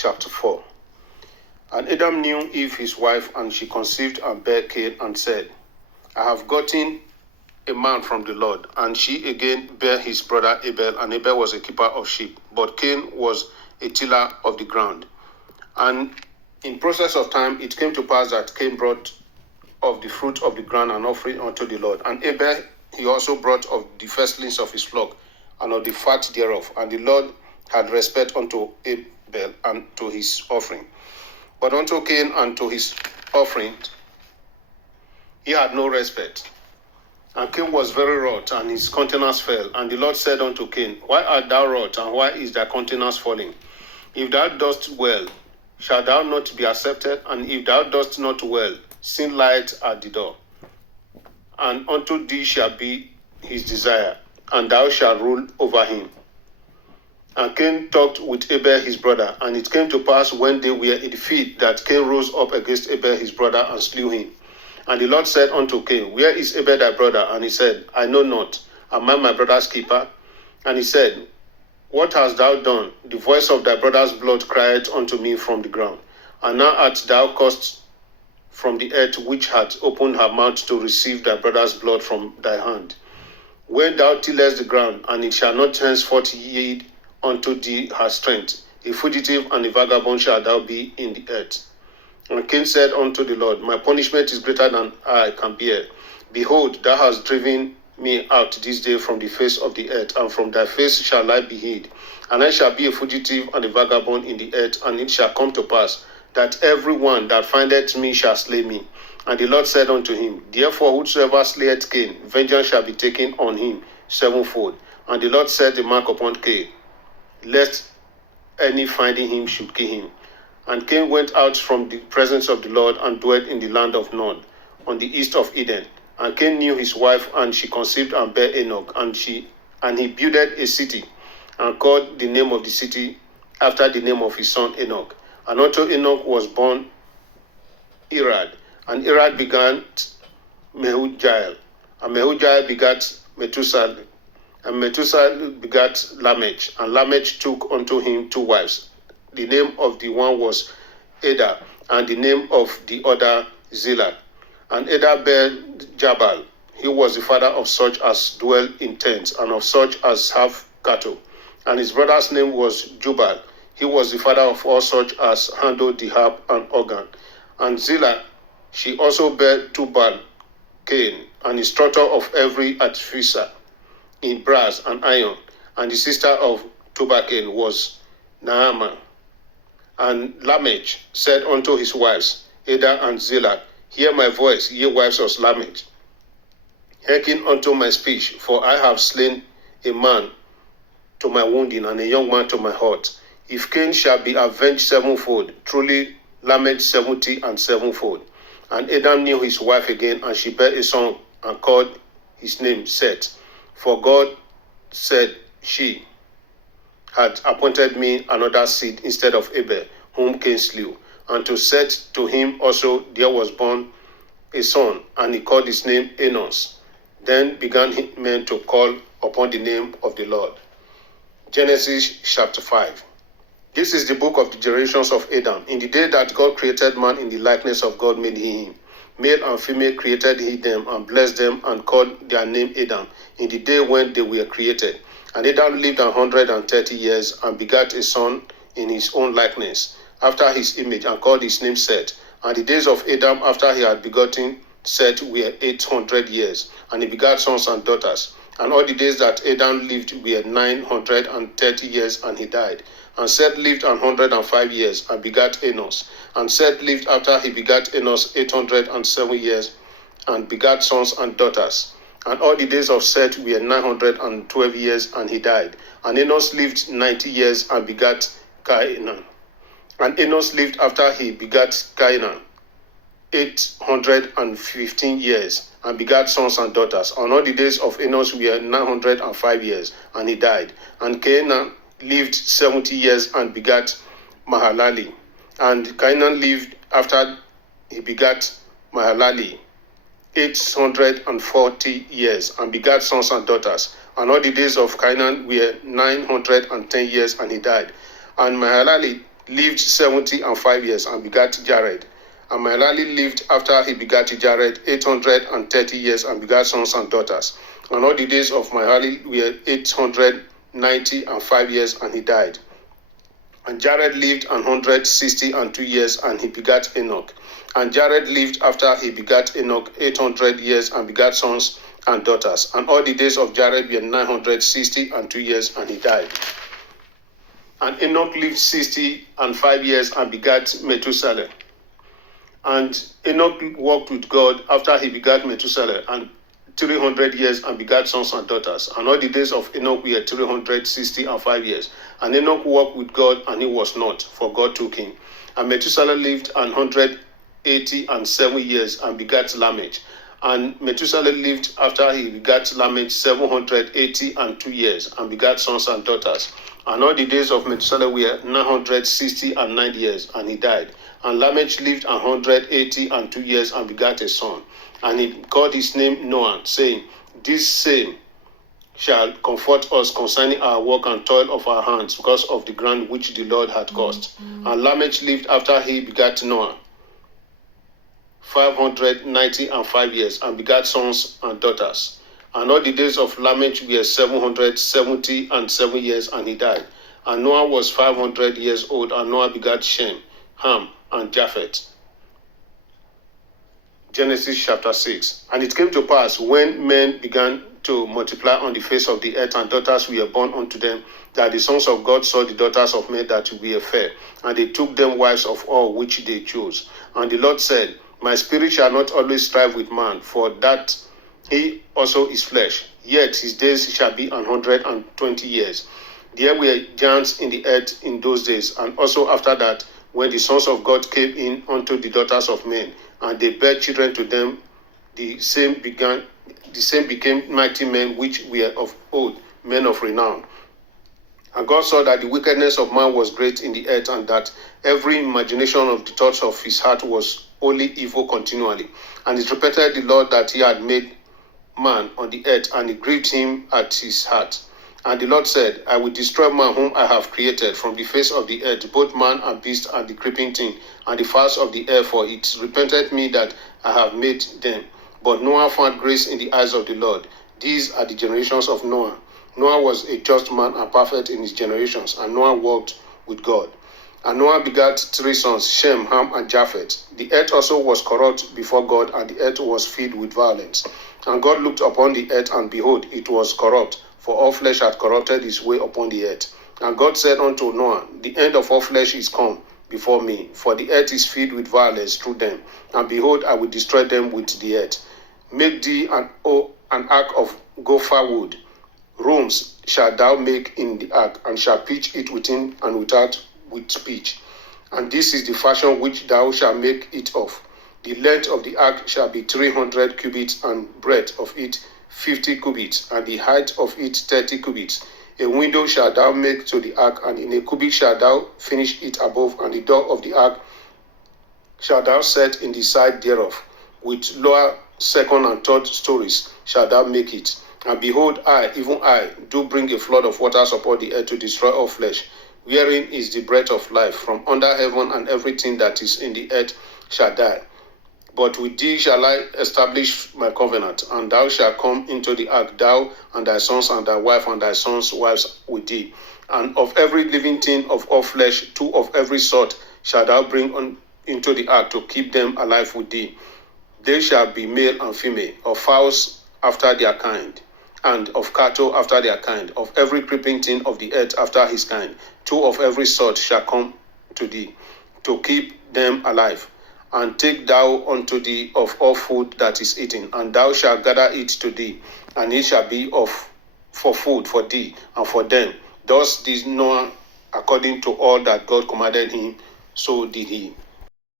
chapter 4. And Adam knew Eve his wife, and she conceived and bare Cain, and said, I have gotten a man from the Lord. And she again bare his brother Abel, and Abel was a keeper of sheep, but Cain was a tiller of the ground. And in process of time it came to pass that Cain brought of the fruit of the ground an offering unto the Lord. And Abel he also brought of the firstlings of his flock, and of the fat thereof. And the Lord had respect unto Abel and to his offering. But unto Cain and to his offering he had no respect. And Cain was very wroth, and his countenance fell. And the Lord said unto Cain, Why art thou wroth, and why is thy countenance falling? If thou dost well, shalt thou not be accepted? And if thou dost not well, sin lieth at the door. And unto thee shall be his desire, and thou shalt rule over him. And Cain talked with Abel his brother. And it came to pass, when they were in the field, that Cain rose up against Abel his brother, and slew him. And the Lord said unto Cain, Where is Abel thy brother? And he said, I know not. Am I my brother's keeper? And he said, What hast thou done? The voice of thy brother's blood cried unto me from the ground. And now art thou cursed from the earth, which hath opened her mouth to receive thy brother's blood from thy hand. When thou tillest the ground, and it shall not henceforth yield unto thee her strength, a fugitive and a vagabond shalt thou be in the earth. And Cain said unto the Lord, My punishment is greater than I can bear. Behold, thou hast driven me out this day from the face of the earth, and from thy face shall I be hid. And I shall be a fugitive and a vagabond in the earth, and it shall come to pass that every one that findeth me shall slay me. And the Lord said unto him, Therefore whosoever slayeth Cain, vengeance shall be taken on him sevenfold. And the Lord set the mark upon Cain, lest any finding him should kill him. And Cain went out from the presence of the Lord, and dwelt in the land of Nod, on the east of Eden. And Cain knew his wife, and she conceived and bare Enoch. And he builded a city, and called the name of the city after the name of his son Enoch. And unto Enoch was born Irad. And Irad begat Mehujael. And Mehujael begat Methuselah. And Methuselah begat Lamech. And Lamech took unto him two wives. The name of the one was Ada, and the name of the other Zillah. And Ada bare Jabal. He was the father of such as dwell in tents, and of such as have cattle. And his brother's name was Jubal. He was the father of all such as handle the harp and organ. And Zillah, she also bare Tubal Cain, an instructor of every artificer in brass and iron. And the sister of Tubal Cain was Naamah. And Lamech said unto his wives, Ada and Zillah, Hear my voice, ye wives of Lamech. Hearken unto my speech, for I have slain a man to my wounding, and a young man to my hurt. If Cain shall be avenged sevenfold, truly Lamech 70 and sevenfold. And Adam knew his wife again, and she bare a son, and called his name Seth. For God said, She had appointed me another seed instead of Abel, whom Cain slew. And to Seth, to him also there was born a son, and he called his name Enos. Then began men to call upon the name of the Lord. Genesis chapter 5. This is the book of the generations of Adam. In the day that God created man, in the likeness of God made he him. Male and female created he them, and blessed them, and called their name Adam, in the day when they were created. And Adam lived 130 years, and begat a son in his own likeness, after his image, and called his name Seth. And the days of Adam after he had begotten Seth were 800 years, and he begat sons and daughters. And all the days that Adam lived were 930 years, and he died. And Seth lived 105 years, and begat Enos. And Seth lived after he begat Enos 807 years, and begat sons and daughters. And all the days of Seth were 912 years, and he died. And Enos lived 90 years, and begat Cainan. And Enos lived after he begat Cainan 815 years, and begat sons and daughters. And all the days of Enos were 905 years, and he died. And Cainan lived 70 years, and begat Mahalalel. And Cainan lived after he begat Mahalalel 840 years, and begat sons and daughters. And all the days of Cainan were 910 years, and he died. And Mahalalel lived 75 years and begat Jared. And Mahalalel lived after he begat Jared 830 years and begat sons and daughters. And all the days of Mahalalel were 895 years and he died. And Jared lived 162 years and he begat Enoch. And Jared lived after he begat Enoch 800 years and begat sons and daughters. And all the days of Jared were 962 years and he died. And Enoch lived 65 years and begat Methuselah. And Enoch walked with God after he begat Methuselah and 300 years and begat sons and daughters. And all the days of Enoch were 365 years. And Enoch walked with God and he was not, for God took him. And Methuselah lived 187 years and begat Lamech. And Methuselah lived after he begat Lamech 782 years and begat sons and daughters. And all the days of Methuselah were 969 years and he died. And Lamech lived 182 years and begat a son. And he called his name Noah, saying, This same shall comfort us concerning our work and toil of our hands, because of the ground which the Lord had caused. And Lamech lived after he begat Noah 595 years and begat sons and daughters. And all the days of Lamech were 777 years and he died. And Noah was 500 years old, and Noah begat Shem, Ham, and Japheth. Genesis chapter 6. And it came to pass, when men began to multiply on the face of the earth, and daughters were born unto them, that the sons of God saw the daughters of men that were fair, and they took them wives of all which they chose. And the Lord said, My spirit shall not always strive with man, for that he also is flesh, yet his days shall be 120 years. There were giants in the earth in those days, and also after that, when the sons of God came in unto the daughters of men, and they bare children to them, the same became mighty men which were of old, men of renown. And God saw that the wickedness of man was great in the earth, and that every imagination of the thoughts of his heart was only evil continually. And it repented the Lord that he had made man on the earth, and it grieved him at his heart. And the Lord said, I will destroy man whom I have created from the face of the earth, both man and beast and the creeping thing, and the fowls of the air, for it repented me that I have made them. But Noah found grace in the eyes of the Lord. These are the generations of Noah. Noah was a just man and perfect in his generations, and Noah walked with God. And Noah begat 3 sons, Shem, Ham, and Japheth. The earth also was corrupt before God, and the earth was filled with violence. And God looked upon the earth, and behold, it was corrupt, for all flesh had corrupted his way upon the earth. And God said unto Noah, The end of all flesh is come before me, for the earth is filled with violence through them. And behold, I will destroy them with the earth. Make thee an ark of gopher wood. Rooms shalt thou make in the ark, and shalt pitch it within and without with pitch. And this is the fashion which thou shalt make it of. The length of the ark shall be 300 cubits, and breadth of it 50 cubits, and the height of it 30 cubits. A window shalt thou make to the ark, and in a cubit shalt thou finish it above, and the door of the ark shalt thou set in the side thereof. With lower, second, and third stories shalt thou make it. And behold, I, even I, do bring a flood of waters upon the earth to destroy all flesh, wherein is the breath of life from under heaven, and everything that is in the earth shall die. But with thee shall I establish my covenant, and thou shalt come into the ark, thou and thy sons and thy wife and thy sons' wives with thee. And of every living thing of all flesh, 2 of every sort shalt thou bring into the ark to keep them alive with thee. They shall be male and female, of fowls after their kind, and of cattle after their kind, of every creeping thing of the earth after his kind. 2 of every sort shall come to thee, to keep them alive. And take thou unto thee of all food that is eaten, and thou shalt gather it to thee, and it shall be for food for thee and for them. Thus did Noah according to all that God commanded him, so did he.